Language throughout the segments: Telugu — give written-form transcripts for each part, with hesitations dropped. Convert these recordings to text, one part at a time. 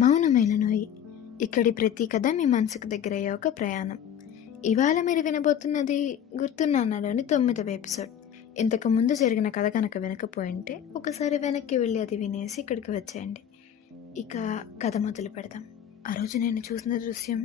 మౌనమేలనోయి. ఇక్కడి ప్రతి కథ మీ మనసుకు దగ్గరయ్యే ఒక ప్రయాణం. ఇవాళ మీరు వినబోతున్నది 'గుర్తున్నానా'లోని 9వ ఎపిసోడ్. ఇంతకు ముందు జరిగిన కథ కనుక వినకపోయింటే ఒకసారి వెనక్కి వెళ్ళి అది వినేసి ఇక్కడికి వచ్చేయండి. ఇక కథ మొదలు పెడదాం. ఆ రోజు నేను చూసిన దృశ్యం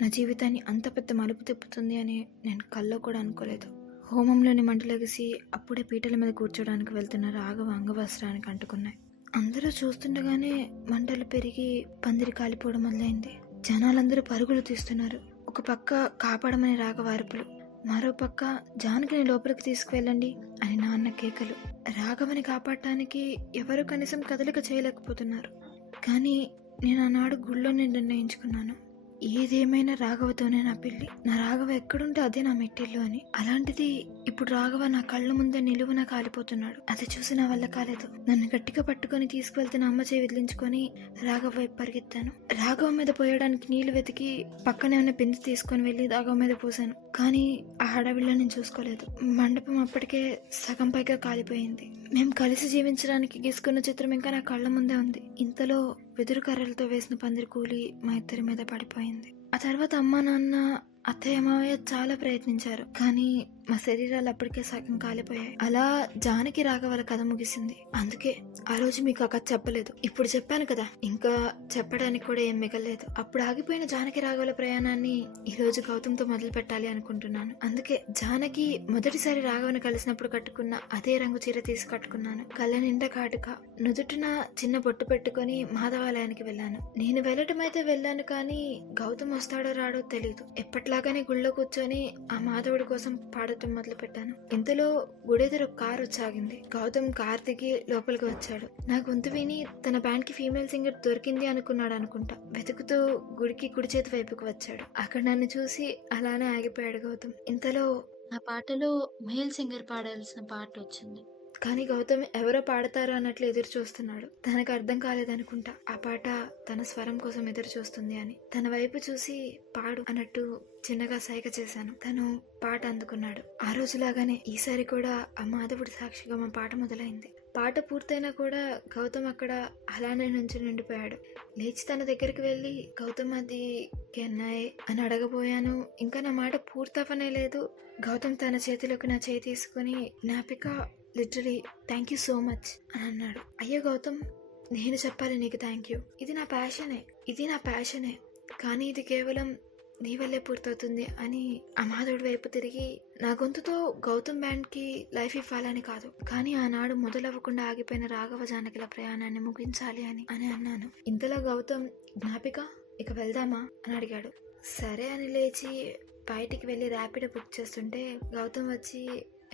నా జీవితాన్ని అంత పెద్ద మలుపు తిప్పుతుంది అని నేను కల్లో కూడా అనుకోలేదు. హోమంలోని మంటలెగిసి అప్పుడే పీటల మీద కూర్చోడానికి వెళ్తున్న రాఘవ అంగవస్త్రానికి అంటుకున్నాయి. అందరూ చూస్తుండగానే మంటలు పెరిగి పందిరి కాలిపోవడం మొదలైంది. జనాలందరూ పరుగులు తీస్తున్నారు. ఒక పక్క కాపాడమని రాఘవ అరుపులు, మరో పక్క జానకిని లోపలికి తీసుకువెళ్ళండి అని నాన్న కేకలు. రాఘవని కాపాడటానికి ఎవరు కనీసం కదలిక చేయలేకపోతున్నారు. కానీ నేను ఆనాడు గుళ్ళోనే నిర్ణయించుకున్నాను, ఏదేమైనా రాఘవతోనే నా పెళ్లి. నా రాఘవ ఎక్కడుంటే అదే నా మెట్టిల్లు అని. అలాంటిది ఇప్పుడు రాఘవ నా కళ్ళ ముందే నిలువున కాలిపోతున్నాడు. అది చూసి నా వల్ల కాలేదు. నన్ను గట్టిగా పట్టుకొని తీసుకువెళ్తున్న అమ్మ చేయి విదిలించుకొని రాఘవ వైపు పరిగెత్తాను. రాఘవ మీద పోయడానికి నీళ్లు వెతికి పక్కనే ఉన్న బిందె తీసుకొని వెళ్ళి రాఘవ మీద పోసాను. కానీ ఆ హడావిడిలో నేను చూసుకోలేదు. మండపం అప్పటికే సగం పైగా కాలిపోయింది. మేము కలిసి జీవించడానికి గీసుకున్న చిత్రం ఇంకా నా కళ్ళ ముందే ఉంది. ఇంతలో వెదురు కర్రలతో వేసిన పందిరి కూలి మా ఇద్దరి మీద పడిపోయింది. ఆ తర్వాత అమ్మా నాన్న, అత్తయ్య, మావయ్య చాలా ప్రయత్నించారు. కానీ మా శరీరాలు అప్పటికే సగం కాలిపోయాయి. అలా జానకి రాఘవల కథ ముగిసింది. అందుకే ఆ రోజు మీకు ఆ కథ చెప్పలేదు. ఇప్పుడు చెప్పాను కదా, ఇంకా చెప్పడానికి కూడా ఏం మిగలేదు. అప్పుడు ఆగిపోయిన జానకి రాఘవల ప్రయాణాన్ని ఈ రోజు గౌతమ్తో మొదలు పెట్టాలి అనుకుంటున్నాను. అందుకే జానకి మొదటిసారి రాఘవని కలిసినప్పుడు కట్టుకున్న అదే రంగు చీర తీసి కట్టుకున్నాను. కళ్ళ నిండా కాటుక, నుదుటిన చిన్న బొట్టు పెట్టుకుని మాధవాలయానికి వెళ్ళాను. నేను వెళ్ళటం అయితే వెళ్ళాను, కానీ గౌతమ్ వస్తాడో రాడో తెలీదు. ఎప్పట్లాగానే గుళ్ళో కూర్చొని ఆ మాధవుడి కోసం పాడటం మొదలు పెట్టాను. ఇంతలో గుడెదురు కారు వచ్చాగింది. గౌతమ్ కార్ దిగి లోపలికి వచ్చాడు. నా గొంతు విని తన బ్యాండ్ కి ఫీమేల్ సింగర్ దొరికింది అనుకున్నాడు అనుకుంటా. వెతుకుతూ గుడికి కుడి చేతి వైపుకి వచ్చాడు. అక్కడ నన్ను చూసి అలానే ఆగిపోయాడు గౌతమ్. ఇంతలో ఆ పాటలో మేల్ సింగర్ పాడాల్సిన పాట వచ్చింది. కానీ గౌతమ్ ఎవరో పాడతారో అన్నట్లు ఎదురు చూస్తున్నాడు. తనకు అర్థం కాలేదనుకుంటా ఆ పాట తన స్వరం కోసం ఎదురు చూస్తుంది అని. తన వైపు చూసి పాడు అన్నట్టు చిన్నగా సైగ చేశాను. తను పాట అందుకున్నాడు. ఆ రోజులాగానే ఈసారి కూడా ఆ మాధవుడి సాక్షిగా మా పాట మొదలైంది. పాట పూర్తయినా కూడా గౌతమ్ అక్కడ అలానే నుంచి నిండిపోయాడు. లేచి తన దగ్గరికి వెళ్ళి, గౌతమ్ అది కెన్నాయ్ అని అడగబోయాను. ఇంకా నా మాట పూర్తవనే లేదు. గౌతమ్ తన చేతిలోకి నా చేయి తీసుకుని, జ్ఞాపిక, literally thank you so much అని అన్నాడు. అయ్యో గౌతమ్, నేను చెప్పాలి నీకు థ్యాంక్ యూ. ఇది నా ప్యాషనే, కానీ ఇది కేవలం నీ వల్లే పూర్తవుతుంది అని ఆ మాధవుడి వైపు తిరిగి, నా గొంతుతో గౌతమ్ బ్యాండ్ కి లైఫ్ ఇవ్వాలని కాదు, కానీ ఆనాడు మొదలవ్వకుండా ఆగిపోయిన రాఘవ జానకిల ప్రయాణాన్ని ముగించాలి అని అన్నాను. ఇంతలో గౌతమ్, జ్ఞాపిక ఇక వెళ్దామా అని అడిగాడు. సరే అని లేచి బయటికి వెళ్ళి ర్యాపిడో బుక్ చేస్తుంటే గౌతమ్ వచ్చి,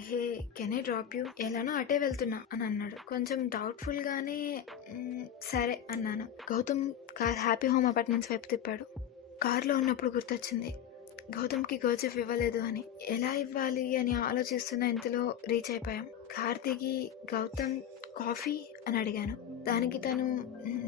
హే కెన్ ఐ డ్రాప్ యూ, ఎలానో అటే వెళ్తున్నా అని అన్నాడు. కొంచెం డౌట్ఫుల్ గానే సరే అన్నాను. Gautam car Happy Home Apartments వైపు తిప్పాడు. కారులో ఉన్నప్పుడు గుర్తొచ్చింది, గౌతమ్కి గర్చిఫ్ ఇవ్వలేదు అని. ఎలా ఇవ్వాలి అని ఆలోచిస్తున్న ఇంతలో రీచ్ అయిపోయాం. కార్ దిగి గౌతమ్ కాఫీ అని అడిగాను. దానికి తను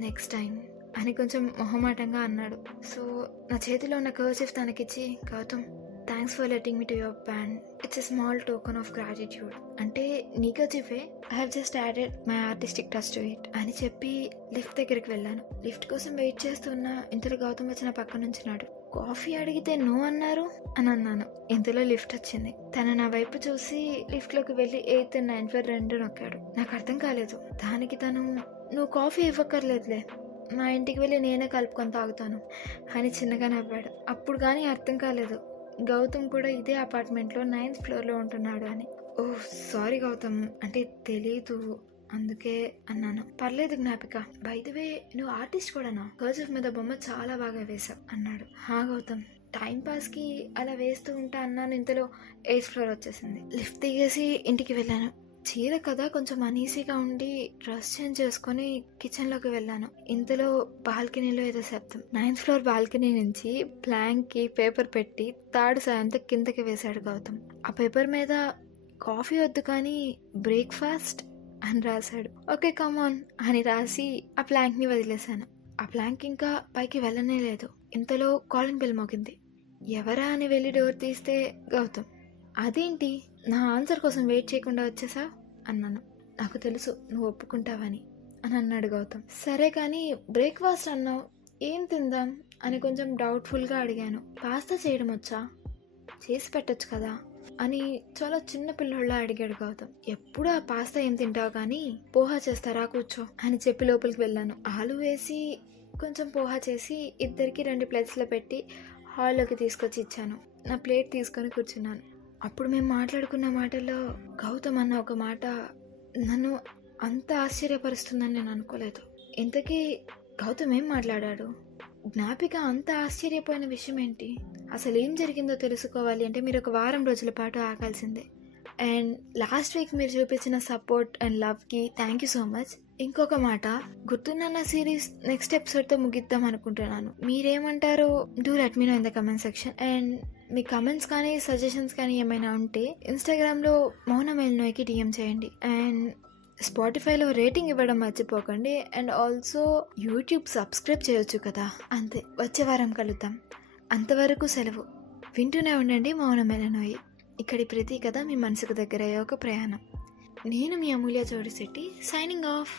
నెక్స్ట్ టైం అని కొంచెం మొహమాటంగా అన్నాడు. సో నా చేతిలో ఉన్న కర్చిఫ్ తనకిచ్చి, Gautam thanks for letting me to your band, it's a small token of gratitude. అంటే నీ కర్చిఫే, I have just added my artistic touch to it అని చెప్పి లిఫ్ట్ దగ్గరికి వెళ్ళాను. లిఫ్ట్ కోసం వెయిట్ చేస్తున్నా ఇంతలో గౌతమ్ వచ్చిన పక్క నుంచున్నాడు. కాఫీ అడిగితే నో అన్నారు అని అన్నాను. ఇంతలో లిఫ్ట్ వచ్చింది. తను నా వైపు చూసి లిఫ్ట్ లోకి వెళ్ళి 8th and 9th floor 2 నొక్కాడు. నాకు అర్థం కాలేదు. దానికి తను, నువ్వు కాఫీ ఇవ్వక్కర్లేదులే, మా ఇంటికి వెళ్ళి నేనే కలుపుకొని తాగుతాను అని చిన్నగా నవ్వాడు. అప్పుడు కానీ అర్థం కాలేదు గౌతమ్ కూడా ఇదే అపార్ట్మెంట్లో 9th floor ఉంటున్నాడు అని. ఓహ్ సారీ గౌతమ్, అంటే తెలీదు అందుకే అన్నాను. పర్లేదు జ్ఞాపిక, బై ది వే నువ్వు ఆర్టిస్ట్ కూడానా, కర్చిఫ్ మీద బొమ్మ చాలా బాగా వేశావు అన్నాడు. హా గౌతమ్, టైం పాస్ కి అలా వేస్తూ ఉంటా అన్నాను. ఇంతలో 8th floor వచ్చేసింది. లిఫ్ట్ దిగేసి ఇంటికి వెళ్ళాను. చీర కదా కొంచెం అనీసీగా ఉండి డ్రెస్ చేంజ్ చేసుకుని కిచెన్ లోకి వెళ్ళాను. ఇంతలో బాల్కనీలో ఏదో శబ్దం. 9th floor బాల్కనీ నుంచి ప్లాంక్ కి పేపర్ పెట్టి తాడు సాయంతో కిందకి వేశాడు గౌతమ్. ఆ పేపర్ మీద కాఫీ వద్దు కానీ బ్రేక్ఫాస్ట్ అని రాశాడు. ఓకే కమాన్ అని రాసి ఆ ప్లాంక్ ని వదిలేశాను. ఆ ప్లాంక్ ఇంకా పైకి వెళ్ళనే లేదు. ఇంతలో కాలింగ్ బెల్ మోగింది. ఎవరా అని వెళ్ళి డోర్ తీస్తే గౌతమ్. అదేంటి నా ఆన్సర్ కోసం వెయిట్ చేయకుండా వచ్చేసా అన్నాను. నాకు తెలుసు నువ్వు ఒప్పుకుంటావని అని అన్నాడు గౌతమ్. సరే కానీ బ్రేక్ఫాస్ట్ అన్నావు, ఏం తిందాం అని కొంచెం డౌట్ఫుల్గా అడిగాను. పాస్తా చేయడం వచ్చా? చేసి పెట్టొచ్చు కదా అని చాలా చిన్న పిల్లోళ్ళ అడిగాడు గౌతమ్. ఎప్పుడు ఆ పాస్తా ఏం తింటావు కానీ పోహా చేస్తారా, కూర్చో అని చెప్పి లోపలికి వెళ్ళాను. ఆలు వేసి కొంచెం పోహా చేసి ఇద్దరికి 2 ప్లేట్స్లో పెట్టి హాల్లోకి తీసుకొచ్చి ఇచ్చాను. నా ప్లేట్ తీసుకొని కూర్చున్నాను. అప్పుడు మేము మాట్లాడుకున్న మాటల్లో గౌతమ్ అన్న ఒక మాట నన్ను అంత ఆశ్చర్యపరుస్తుందని నేను అనుకోలేదు. ఇంతకీ గౌతమ్ ఏం మాట్లాడాడు? జ్ఞాపిక అంత ఆశ్చర్యపోయిన విషయం ఏంటి? అసలు ఏం జరిగిందో తెలుసుకోవాలి అంటే మీరు ఒక వారం రోజుల పాటు ఆగాల్సిందే. అండ్ లాస్ట్ వీక్ మీరు చూపించిన సపోర్ట్ అండ్ లవ్కి థ్యాంక్ యూ సో మచ్. ఇంకొక మాట, గుర్తున్న సిరీస్ నెక్స్ట్ ఎపిసోడ్తో ముగిద్దాం అనుకుంటున్నాను. మీరేమంటారో do let me know in the comment section. And మీ కమెంట్స్ కానీ సజెషన్స్ కానీ ఏమైనా ఉంటే ఇన్స్టాగ్రామ్లో మౌనమేల్నోయ్కి డిఎం చేయండి. అండ్ స్పాటిఫైలో రేటింగ్ ఇవ్వడం మర్చిపోకండి. అండ్ ఆల్సో యూట్యూబ్ సబ్స్క్రైబ్ చేయొచ్చు కదా. అంతే, వచ్చే వారం కలుద్దాం. అంతవరకు సెలవు. వింటూనే ఉండండి మౌనమేల్నోయ్. ఇక్కడి ప్రతి కథ మీ మనసుకు దగ్గరయ్యే ఒక ప్రయాణం. నేను మీ అమూల్య చౌడిశెట్టి, సైనింగ్ ఆఫ్.